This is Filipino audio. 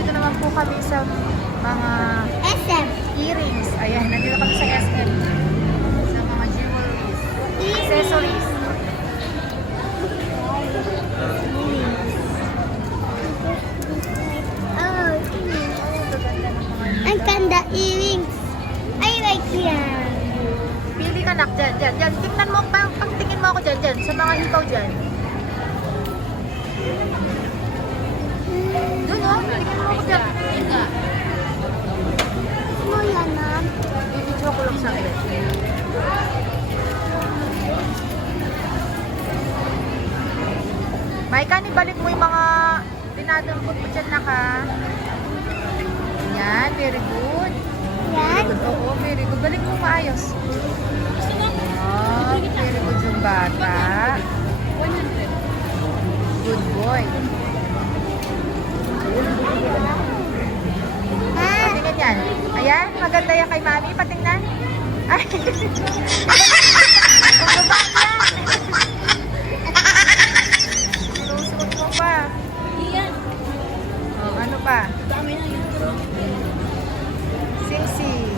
nandito naman po kami sa mga SM. earrings. Ayan, nandito kami sa SM. Sa mga jewelries. Accessories. Oh, Gaganda ng mga ang ganda earrings. I like yan. Pili ka nak, dyan. Tingnan mo, pagtingin mo ako dyan. Sa mga hikaw dyan. Doon oh, tingin mo ako dyan. Ano yan, ma'am? Bibidyo ko lang sa akin. Maika, ibalik mo yung mga dinadampot mo dyan na ka. Yan, very good. Yan? Oo, very good. Balik mo maayos. Oh, very good yung bata. 100. Good boy. Patingin yan. Ayan, maganda yan kay mami. Patingnan. Ay, pagbaba yan. Sinusuot mo pa. Oh, ano pa? Sing-sing.